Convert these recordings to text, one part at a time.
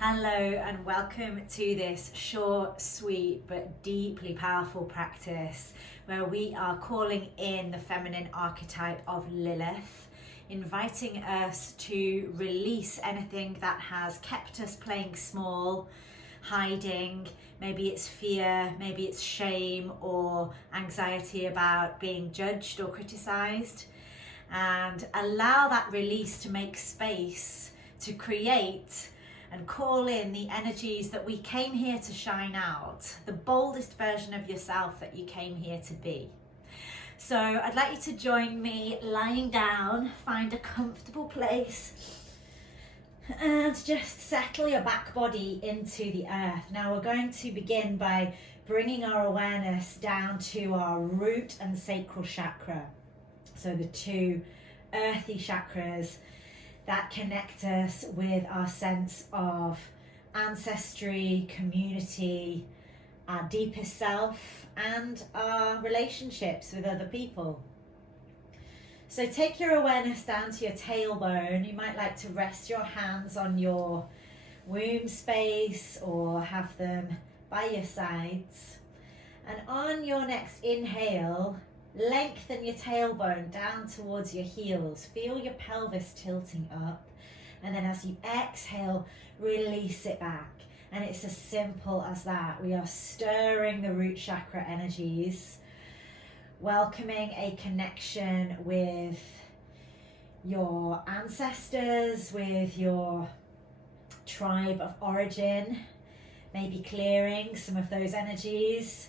Hello and welcome to this short, sweet but deeply powerful practice where we are calling in the feminine archetype of Lilith, inviting us to release anything that has kept us playing small, hiding. Maybe it's fear, maybe it's shame or anxiety about being judged or criticized, and allow that release to make space to create and call in the energies that we came here to shine out, the boldest version of yourself that you came here to be. So I'd like you to join me lying down, find a comfortable place and just settle your back body into the earth. Now we're going to begin by bringing our awareness down to our root and sacral chakra. So the two earthy chakras that connect us with our sense of ancestry, community, our deepest self, and our relationships with other people. So take your awareness down to your tailbone. You might like to rest your hands on your womb space or have them by your sides. And on your next inhale, lengthen your tailbone down towards your heels. Feel your pelvis tilting up. And then as you exhale, release it back. And it's as simple as that. We are stirring the root chakra energies, welcoming a connection with your ancestors, with your tribe of origin, maybe clearing some of those energies.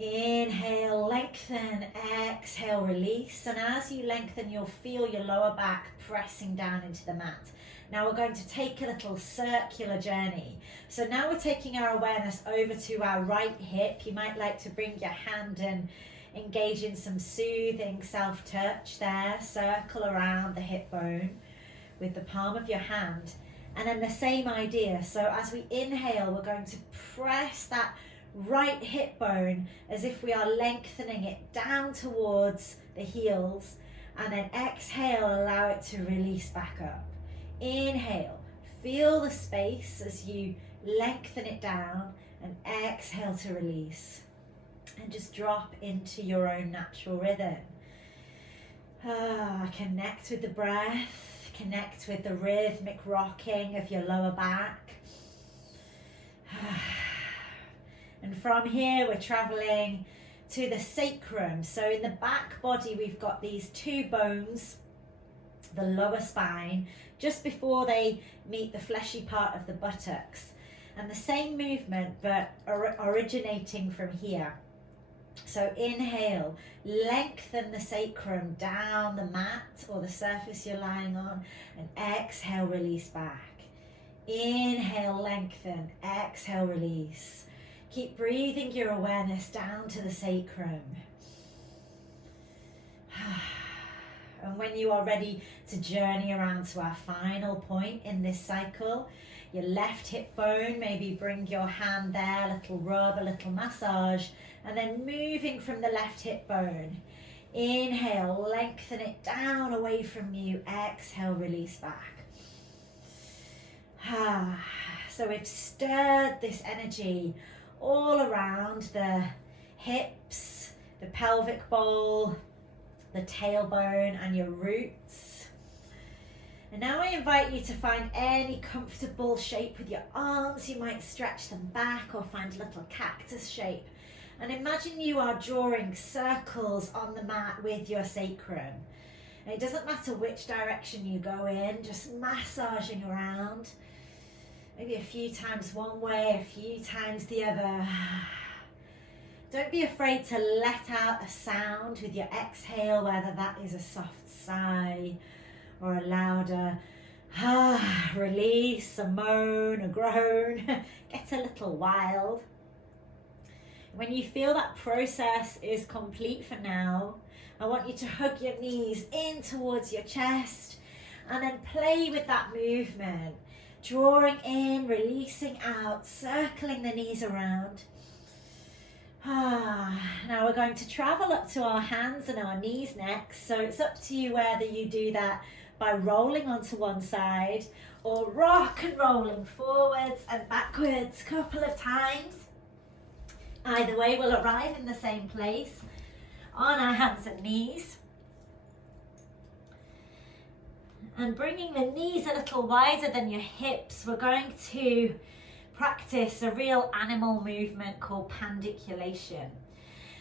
Inhale, lengthen, exhale, release. And as you lengthen, you'll feel your lower back pressing down into the mat. Now we're going to take a little circular journey. So now we're taking our awareness over to our right hip. You might like to bring your hand and engage in some soothing self-touch there. Circle around the hip bone with the palm of your hand. And then the same idea. So as we inhale, we're going to press that right hip bone as if we are lengthening it down towards the heels, and then exhale, allow it to release back up. Inhale, feel the space as you lengthen it down, and exhale to release, and just drop into your own natural rhythm. Connect with the breath, connect with the rhythmic rocking of your lower back. And from here, we're traveling to the sacrum. So in the back body, we've got these two bones, the lower spine, just before they meet the fleshy part of the buttocks. And the same movement, but originating from here. So inhale, lengthen the sacrum down the mat or the surface you're lying on, and exhale, release back. Inhale, lengthen, exhale, release. Keep breathing your awareness down to the sacrum. And when you are ready to journey around to our final point in this cycle, your left hip bone, maybe bring your hand there, a little rub, a little massage, and then moving from the left hip bone. Inhale, lengthen it down away from you. Exhale, release back. So we've stirred this energy all around the hips, the pelvic bowl, the tailbone and your roots. And now I invite you to find any comfortable shape with your arms. You might stretch them back or find a little cactus shape. And imagine you are drawing circles on the mat with your sacrum. And it doesn't matter which direction you go in, just massaging around. Maybe a few times one way, a few times the other. Don't be afraid to let out a sound with your exhale, whether that is a soft sigh or a louder release, a moan, a groan. Get a little wild. When you feel that process is complete for now, I want you to hug your knees in towards your chest and then play with that movement. Drawing in, releasing out, circling the knees around. Now we're going to travel up to our hands and our knees next. So it's up to you whether you do that by rolling onto one side or rock and rolling forwards and backwards a couple of times. Either way, we'll arrive in the same place on our hands and knees. And bringing the knees a little wider than your hips, we're going to practice a real animal movement called pandiculation.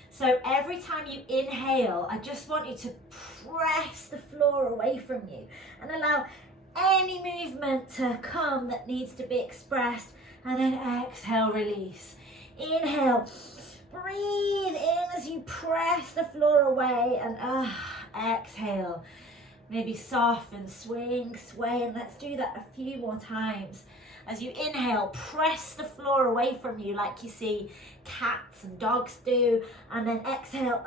So every time you inhale, I just want you to press the floor away from you and allow any movement to come that needs to be expressed, and then exhale, release. Inhale, breathe in as you press the floor away, and exhale. Maybe soften, swing, sway, and let's do that a few more times. As you inhale, press the floor away from you like you see cats and dogs do, and then exhale,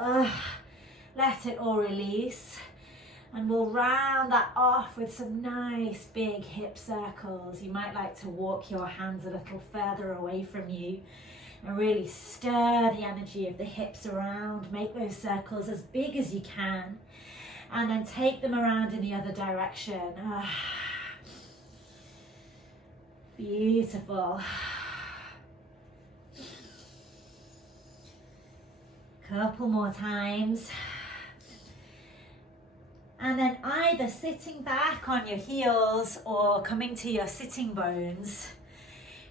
let it all release. And we'll round that off with some nice big hip circles. You might like to walk your hands a little further away from you and really stir the energy of the hips around. Make those circles as big as you can, and then take them around in the other direction. Beautiful. Couple more times. And then either sitting back on your heels or coming to your sitting bones,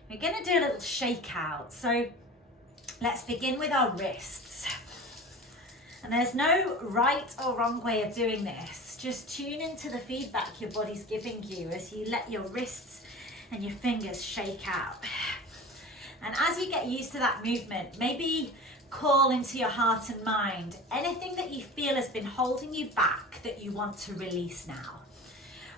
we're going to do a little shake out. So let's begin with our wrists. And there's no right or wrong way of doing this. Just tune into the feedback your body's giving you as you let your wrists and your fingers shake out. And as you get used to that movement, maybe call into your heart and mind anything that you feel has been holding you back that you want to release now.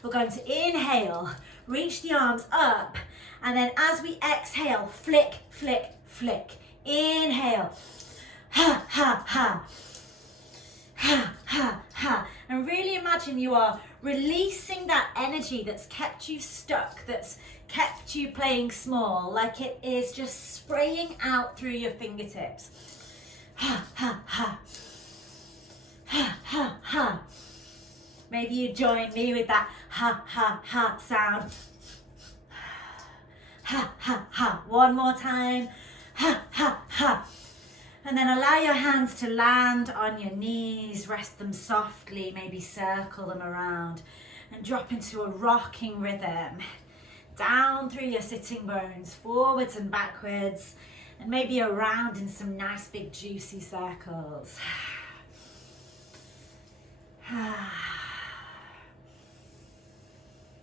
We're going to inhale, reach the arms up, and then as we exhale, flick, flick, flick. Inhale, ha, ha, ha. Ha, ha, ha. And really imagine you are releasing that energy that's kept you stuck, that's kept you playing small, like it is just spraying out through your fingertips. Ha, ha, ha. Ha, ha, ha. Maybe you join me with that ha, ha, ha sound. Ha, ha, ha. One more time. Ha, ha, ha. And then allow your hands to land on your knees, rest them softly, maybe circle them around and drop into a rocking rhythm. Down through your sitting bones, forwards and backwards, and maybe around in some nice big juicy circles. A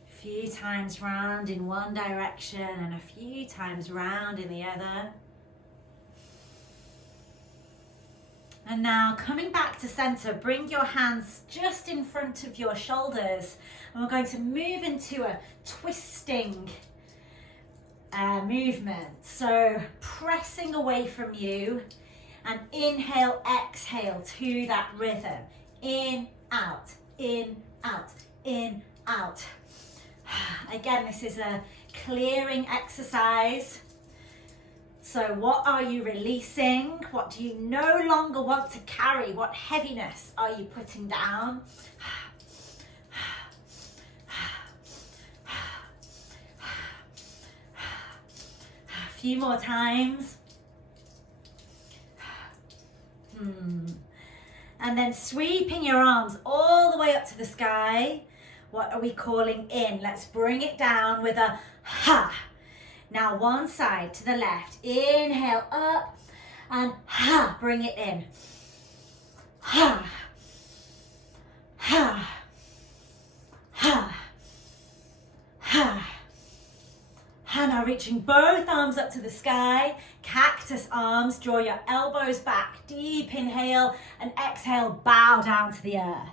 few times round in one direction and a few times round in the other. And now coming back to center, bring your hands just in front of your shoulders, and we're going to move into a twisting movement. So pressing away from you, and inhale, exhale to that rhythm. In, out, in, out, in, out. Again, this is a clearing exercise. So what are you releasing? What do you no longer want to carry? What heaviness are you putting down? A few more times. And then sweeping your arms all the way up to the sky. What are we calling in? Let's bring it down with a ha. Now one side to the left. Inhale up and ha, bring it in. Ha, ha, ha, ha. And now reaching both arms up to the sky. Cactus arms, draw your elbows back. Deep inhale and exhale, bow down to the earth.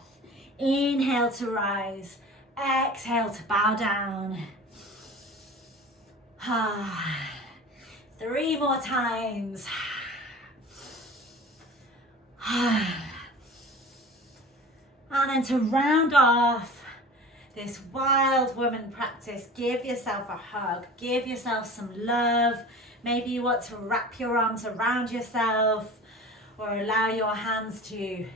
Inhale to rise. Exhale to bow down. 3 more times. And then to round off this wild woman practice, give yourself a hug, give yourself some love. Maybe you want to wrap your arms around yourself or allow your hands to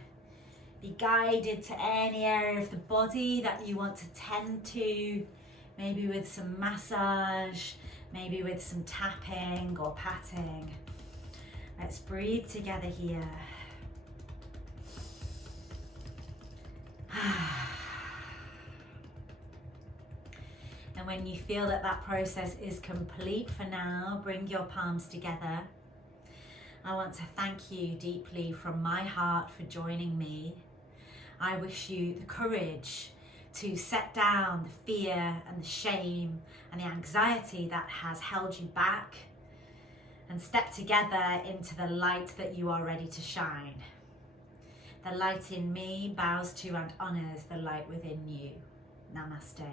be guided to any area of the body that you want to tend to. maybe with some massage, maybe with some tapping or patting. Let's breathe together here. And when you feel that that process is complete for now, bring your palms together. I want to thank you deeply from my heart for joining me. I wish you the courage to set down the fear and the shame and the anxiety that has held you back and step together into the light that you are ready to shine. The light in me bows to and honors the light within you. Namaste.